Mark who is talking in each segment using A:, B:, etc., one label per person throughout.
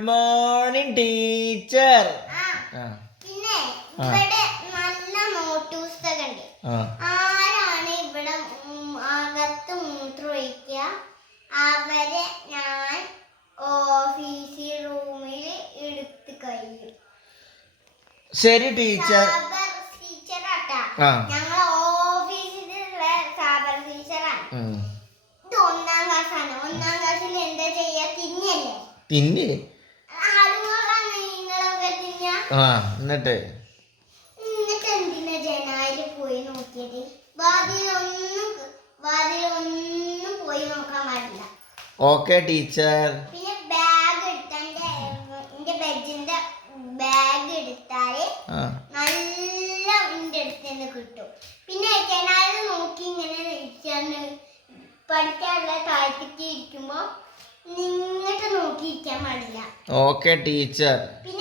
A: Good morning teacher
B: പിന്നെ ഇവിടെ നല്ല നോട്ട് പുസ്തകമുണ്ട് ആരാണ് ഇവിടെ അകത്ത് മൂത്രമൊഴിക്കുക അവരെ ഞാൻ ഓഫീസിൽ റൂമിൽ എടുത്ത് കഴിയും.
A: ശരി ടീച്ചർ.
B: ടീച്ചറാട്ടാ ഞങ്ങൾ ഓഫീസിൽ സാബർ ടീച്ചറാണ്. ഇത് ഒന്നാം ക്ലാസ്സാണ്. ഒന്നാം ക്ലാസ്സിൽ എന്താ ചെയ്യാ? തിന്നല്ലേ.
A: തിന്ന്.
B: പാടില്ല.
A: Okay teacher.
B: പിന്നെ ബാഗ് എന്റെ ബെഡിന്റെ ബാഗ്
A: എടുത്താൽ
B: നല്ല എന്റെ അടുത്ത് കിട്ടും. പിന്നെ ജനാലിൽ നോക്കി ഇങ്ങനെ ഇരിക്കാണ്. പഠിക്കാനുള്ള ഇരിക്കുമ്പോ നിങ്ങട്ട് നോക്കി ഇരിക്കാൻ പാടില്ല.
A: Okay teacher.
B: പിന്നെ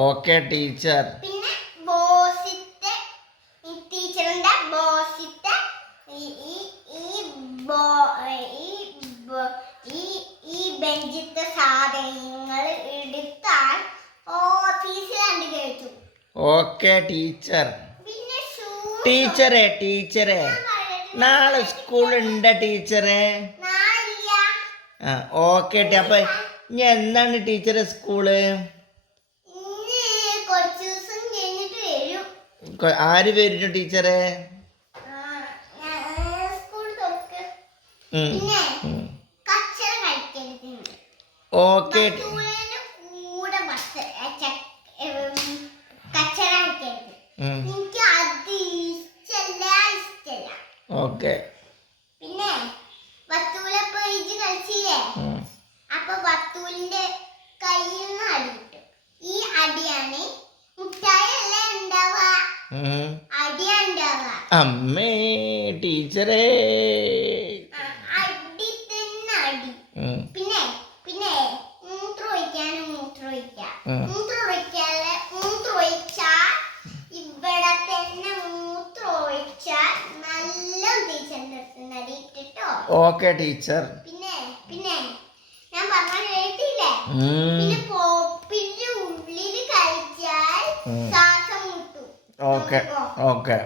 A: ഓക്കെ ടീച്ചർ
B: പിന്നെ ബോസിത്തെ ഈ ടീച്ചറിന്റെ ബോസിത്തെ ഈ ഈ ബോ ഈ ഈ ഈ ബെഞ്ചിത്തെ സാധനങ്ങൾ എടുത്താൽ ഓഫീസിൽ കണ്ടു കേട്ടു
A: ഓക്കെ ടീച്ചർ
B: പിന്നെ
A: ടീച്ചറെ ടീച്ചറെ നാളെ സ്കൂളുണ്ട ടീച്ചറെ
B: നാളില്ല.
A: ആ ഓക്കെ അപ്പൊ ഇനി എന്താണ് ടീച്ചറെ സ്കൂൾ
B: ഇന്ന് കുറച്ച് ദിവസം കഴിഞ്ഞിട്ട് വരും
A: കൊ- ആര് വരുന്നു ടീച്ചറെ
B: ആ, ഞാൻ സ്കൂൾ തുറക്ക്
A: ഉം,
B: പിന്നെ
A: ഉം.
B: പേരിട്ടു ടീച്ചറെ?
A: ഓക്കെ അമ്മേ ടീച്ചറെ.
B: പിന്നെ പിന്നെ ഇവിടെ തന്നെ മൂത്രമൊഴിച്ചാൽ നല്ല ടീച്ചറിന്റെ അടുത്ത് നടിയിട്ടോ
A: ഓക്കെ ടീച്ചർ.
B: പിന്നെ പിന്നെ ഞാൻ പറഞ്ഞ കേട്ടില്ലേ? പിന്നെ പോപ്പിന്റെ ഉള്ളിൽ കഴിച്ചാൽ. ശ്വാസം മുട്ടും.
A: Okay okay.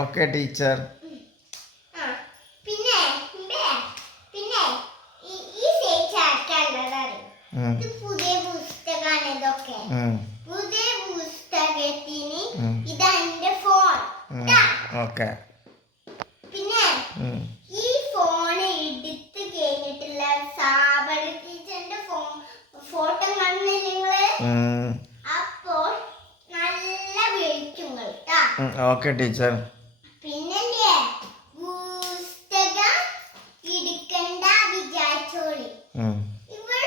A: Okay teacher.
B: പിന്നെ പിന്നെ ഈ സേച്ച് ആർക്കുള്ളതാണ്
A: ഉം,
B: ഇത് പുതിയ പുസ്തകമാണ് ഇതൊക്കെ. പുതിയ പുസ്തകത്തിന് ഇതാ എന്റെ ഫോൺ
A: ഓക്കെ.
B: പിന്നെ ഈ ഫോൺ എടുത്ത് കഴിഞ്ഞിട്ടുള്ള സാബള ടീച്ചറിന്റെ ഫോട്ടോ കാണുന്നില്ല നിങ്ങൾ
A: ഉം,
B: അപ്പോൾ നല്ല വിളിക്കും കേട്ടാ
A: ഉം, ഓക്കെ ടീച്ചർ
B: പിന്നല്ലേ? പുസ്തകം ഇടിക്കണ്ട വിചാരിച്ചോളി. ഇവിടെ.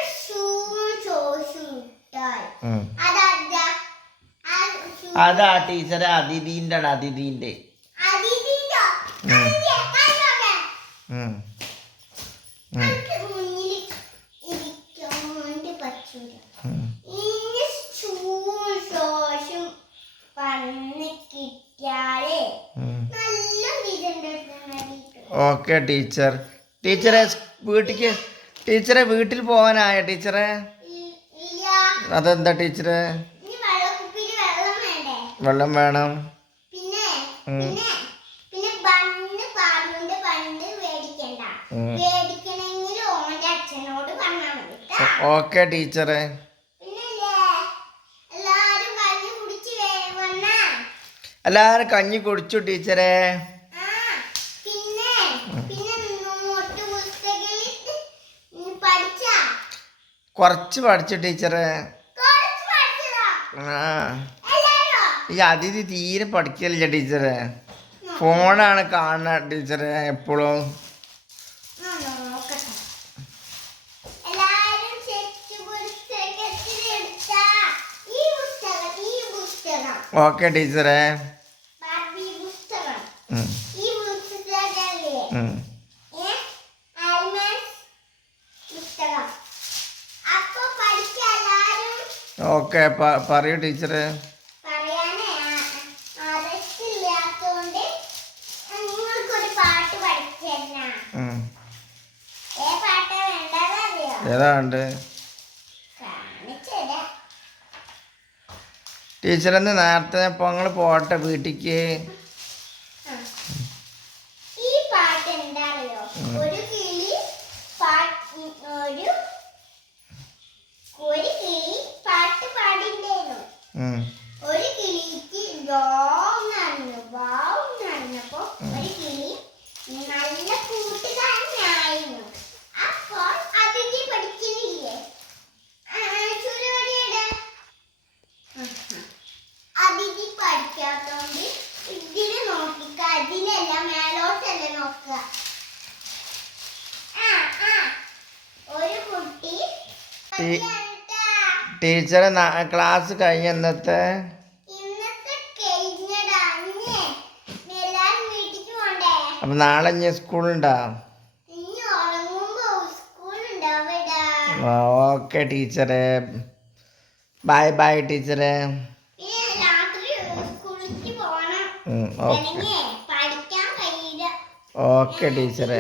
B: അതാ
A: ടീച്ചറെ അതിഥീന്റെ അതിഥീന്റെ
B: അതിഥീന്റെ
A: ഉം, ഓക്കെ ടീച്ചർ. ടീച്ചറെ വീട്ടിക്ക് ടീച്ചറെ വീട്ടിൽ പോകാനായ ടീച്ചറെ? അതെന്താ ടീച്ചറെ?
B: വെള്ളം
A: വേണം. ഓക്കെ
B: ഉം.
A: എല്ലാവരും കഞ്ഞി കുടിച്ചു ടീച്ചറെ. കുറച്ച് പഠിച്ചു ടീച്ചറെ. ആ. ഈ അതിഥി തീരെ പഠിക്കലില്ല ടീച്ചറെ. ഫോണാണ് കാണുന്ന ടീച്ചറെ എപ്പോഴും
B: ആ, നോക്കട്ടെ എല്ലാരും സെറ്റ് പുസ്തകത്തിൽ എടുത്താ ഈ പുസ്തകം ഈ പുസ്തകം
A: ഓക്കെ ടീച്ചറെ
B: ബാർബി പുസ്തകം
A: ഉം,
B: ഈ പുസ്തകല്ലേ
A: ഉം.
B: ഏ ആൽമൻസ് പുസ്തകം അപ്പൊ പഠിച്ച ടീച്ചറെ.
A: ഓക്കെ പറയൂ ടീച്ചറെ.
B: പറയാനേ
A: ടീച്ചറെന്ന് നേരത്തെ ഇപ്പോൾ ഞങ്ങൾ പോട്ടെ വീട്ടിക്ക്?
B: ഈ പാട്ട് എന്താ അറിയോ ഒരു കിളി പാട്ട് ഒരു ഒരു കിളി പാട്ട് പാടിണ്ടായിരുന്നു
A: ഉം.
B: ഒരു കിളിക്ക് ലോങ് നടന്നു വാവ് നടന്നപ്പോ ഒരു കിളി നല്ല കൂട്ടുകാരനായിരുന്നു അപ്പോൾ അതിഥി പഠിക്കുന്നില്ലേ ആ, ചുരുവടിയുടെ അതിഥി പഠിക്കാത്തോണ്ട് ഇതിന് നോക്കിക്ക അതിനല്ല
A: ടീച്ചറെ ക്ലാസ് കഴിഞ്ഞ ഇന്നത്തെ? അപ്പൊ നാളെ ഇനി സ്കൂളുണ്ടോ? ഓക്കെ ടീച്ചറെ. ബൈ ബൈ ടീച്ചറെ. ഓക്കെ. ഓക്കെ ടീച്ചറെ